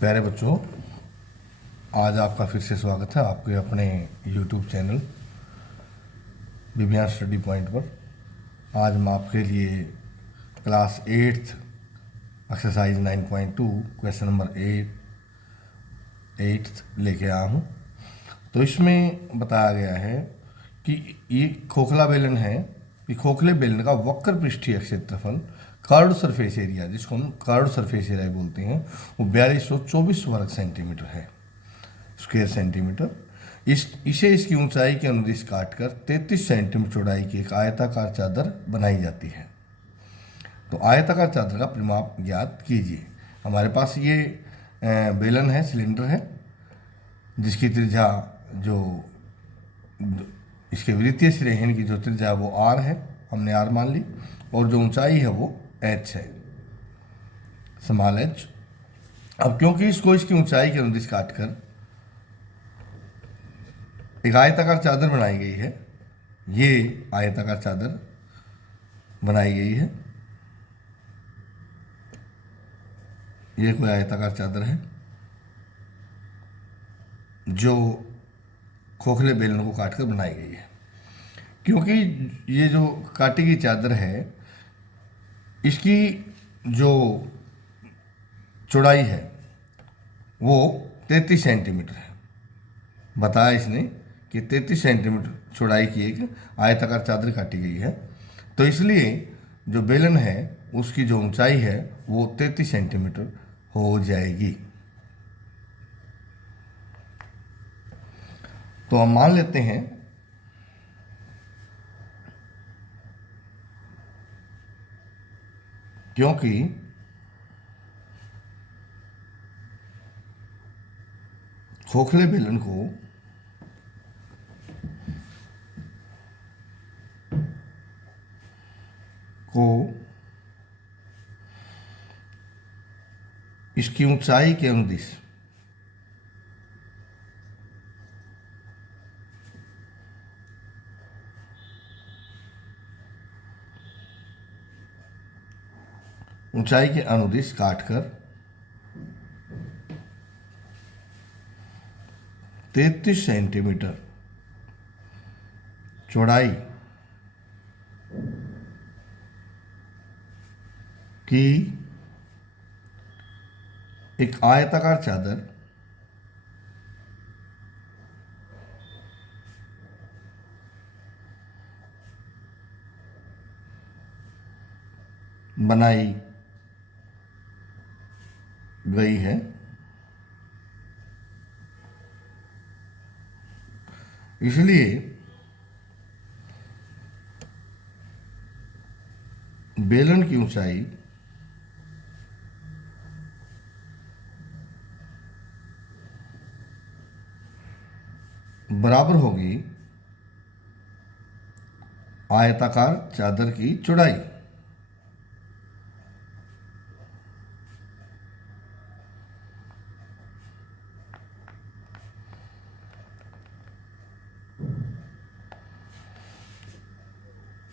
प्यारे बच्चों, आज आपका फिर से स्वागत है आपके अपने YouTube चैनल विज्ञान स्टडी पॉइंट पर। आज मैं आपके लिए class 8th exercise 9.2 question number 8 लेके आया हूँ। तो इसमें बताया गया है कि ये खोखला बेलन है कि खोखले बेलन का वक्र पृष्ठीय क्षेत्रफल कर्व्ड सरफेस एरिया, जिसको हम कर्व्ड सरफेस एरिया बोलते हैं, वो 4224 वर्ग सेंटीमीटर है, स्क्वायर सेंटीमीटर। इसे इसकी ऊंचाई के अनुदिश काटकर 33 सेंटीमीटर चौड़ाई की एक आयताकार चादर बनाई जाती है। तो आयताकार चादर का परिमाप ज्ञात कीजिए। हमारे पास ये बेलन है, सिलेंडर है, जिसकी त्रिज्या जो इसके वृत्तीय सिरे की जो त्रिज्या वो r है, हमने r मान ली, और जो ऊंचाई है वो h है, स्मॉल h। अब क्योंकि इसको इसकी ऊंचाई के अनुदिश काटकर एक आयताकार चादर बनाई गई है, ये आयताकार चादर बनाई गई है, ये कोई आयताकार चादर है जो खोखले बेलन को काटकर बनाई गई है। क्योंकि ये जो काटी गई चादर है, इसकी जो चौड़ाई है वो 33 सेंटीमीटर है। बताया इसने कि 33 सेंटीमीटर चौड़ाई की एक आयताकार चादर काटी गई है, तो इसलिए जो बेलन है उसकी जो ऊंचाई है वो 33 सेंटीमीटर हो जाएगी। तो हम मान लेते हैं क्योंकि खोखले बेलन को इसकी ऊंचाई के अनुदिश काटकर 33 सेंटीमीटर चौड़ाई की एक आयताकार चादर बनाई गई है। इसलिए बेलन की ऊंचाई बराबर होगी आयताकार चादर की चौड़ाई।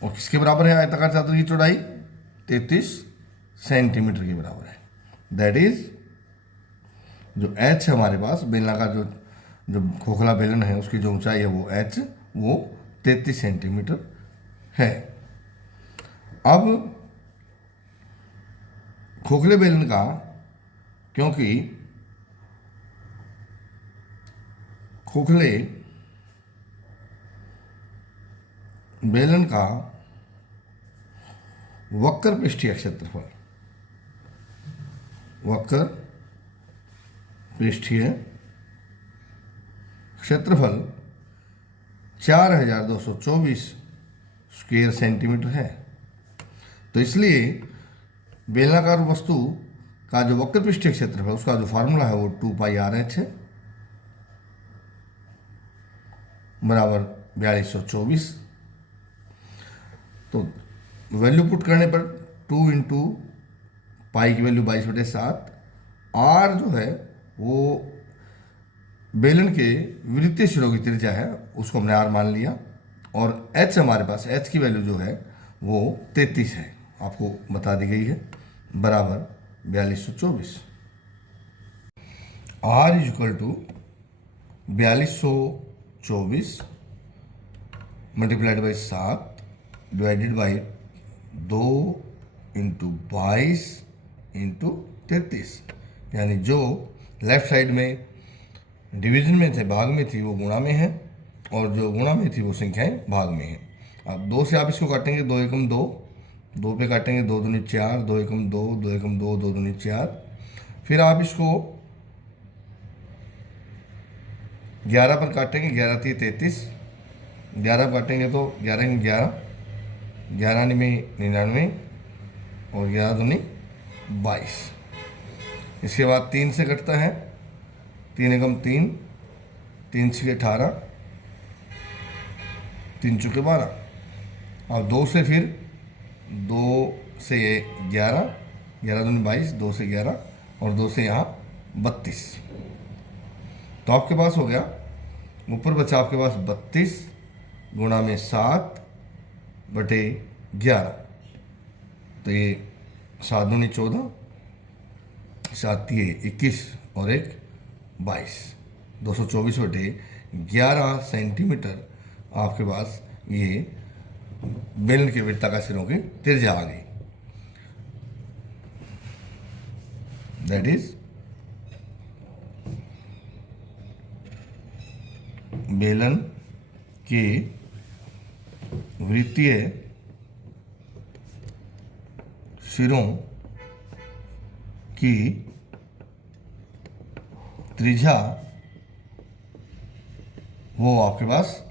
और किसके बराबर है आयताकार चादर की चौड़ाई? 33 सेंटीमीटर के बराबर है। दैट इज जो h है हमारे पास, बेलनाकार जो खोखला बेलन है उसकी जो ऊंचाई है वो h, वो 33 सेंटीमीटर है। अब खोखले बेलन का, क्योंकि खोखले बेलन का वक्र पृष्ठीय क्षेत्रफल 4224 स्क्वायर सेंटीमीटर है। तो इसलिए बेलनाकार वस्तु का जो वक्र पृष्ठीय क्षेत्रफल, उसका जो फार्मूला है वो 2πRh है, बराबर 4224। तो वैल्यू पुट करने पर 2 इंटू पाई की वैल्यू 22/7, आर जो है वो बेलन के वृत्तीय सिरों की त्रिज्या है, उसको हमने आर मान लिया, और एच हमारे पास, एच की वैल्यू जो है वो 33 है, आपको बता दी गई है, बराबर 4224। R is equal to 4224 multiplied by 7 divided by 2 into 22 into 33, यानी जो लेफ्ट साइड में डिवीजन में थे, भाग में थी, वो गुणा में है, और जो गुणा में थी वो संख्याएं भाग में है। अब 2 से आप इसको काटेंगे, 2 एकम 2, 2 पे काटेंगे 2 दूनी 4, 2 एकम 2, 2 एकम 2, 2 दूनी 4। फिर आप इसको 11 पर काटेंगे, 11 थी 33, 11 काटेंगे तो 11 में 11, 11 में 99 और 11 दूनी 22। इसके बाद 3 से कटता है, 3 एकम 3, 3 छः 18, 3 चौके 12। अब 2 से फिर 2 से 11, 11 दूनी 22, 2 से 11 और 2 से यहाँ 32। तो आपके पास हो गया, ऊपर बचा आपके पास 32 गुणा में 7 बटे 11। तो ये 7 दूनी 14, 7 ये 21 और 1 22, 224 बटे 11 सेंटीमीटर आपके पास ये बेलन के वृत्ताकार सिरों की त्रिज्या आ गई। दैट इज बेलन के वृत्तीय सिरों की त्रिज्या वो आपके पास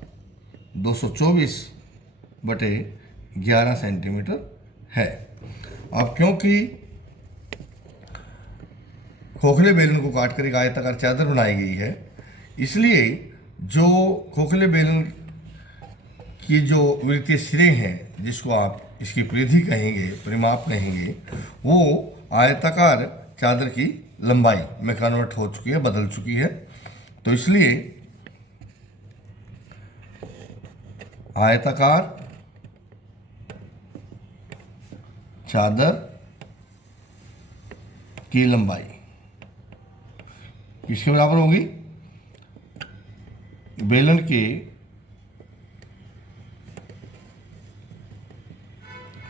224 बटे 11 सेंटीमीटर है। अब क्योंकि खोखले बेलन को काटकर एक आयताकार चादर बनाई गई है, इसलिए जो खोखले बेलन की जो वृत्तीय सिरे हैं, जिसको आप इसकी परिधि कहेंगे, परिमाप कहेंगे, वो आयताकार चादर की लंबाई में कन्वर्ट हो चुकी है, बदल चुकी है। तो इसलिए आयताकार चादर की लंबाई किसके बराबर होगी? बेलन के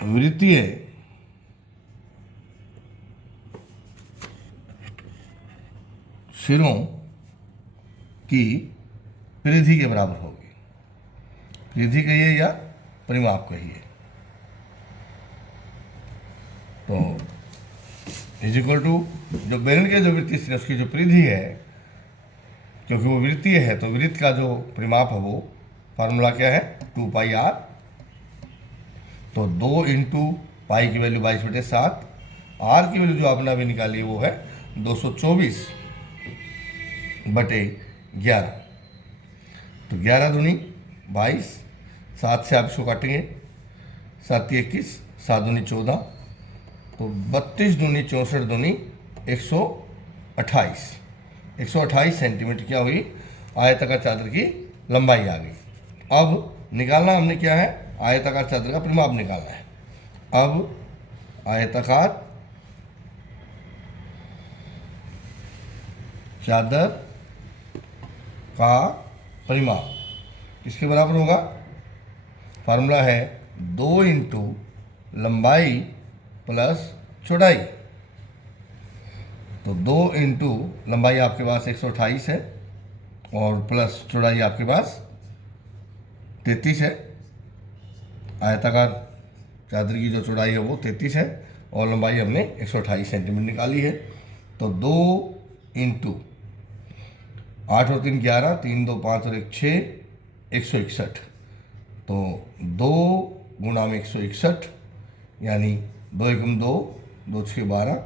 वृत्तीय सिरों की परिधि के बराबर होगी। परिधि कहिए या परिमाप कहिए। तो इज इक्वल टू जो बेलन के जो वृत्तीय सिरे उसकी जो परिधि है, क्योंकि वो वृत्तीय है तो वृत्त का जो परिमाप है वो फार्मूला क्या है? 2 पाई r। तो 2 इंटू पाई की वैल्यू 22/7, r की वैल्यू जो आपने अभी निकाली वो है 224 बटे 11। तो 11 दूनी 22, 7 से आप इसको काटेंगे, 7 21, 7 दूनी 14, तो 32 दूनी 64 दूनी 128, 128 सेंटीमीटर क्या हुई? आयताकार चादर की लंबाई आ गई। अब निकालना हमने क्या है? आयताकार चादर का परिमाप निकालना है। अब आयताकार चादर का परिमाप किसके बराबर होगा? फार्मूला है 2 इंटू लंबाई प्लस चौड़ाई। तो 2 इंटू लंबाई आपके पास 128 है और प्लस चौड़ाई आपके पास 33 है। आयताकार चादर की जो चौड़ाई है वो 33 है और लंबाई हमने 128 सेंटीमीटर निकाली है। तो 2 इंटू 8 और 3 11, 3 2 5 और 1 6, 161। तो 2 गुणा में 161 यानी 2 एकम 2, 2 6 12,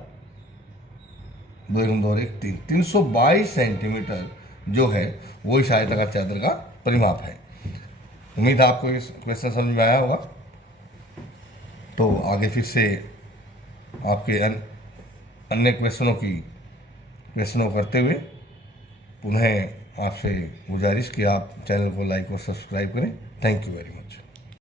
2 एकम 2 और 1 3, 322 सेंटीमीटर जो है वो इस आयताकार चादर का परिमाप है। उम्मीद है आपको इस क्वेश्चन समझ में आया होगा। तो आगे फिर से आपके अन्य क्वेश्चनों करते हुए पुनः आपसे गुजारिश कि आप चैनल को लाइक और सब्सक्राइब करें। Thank you very much.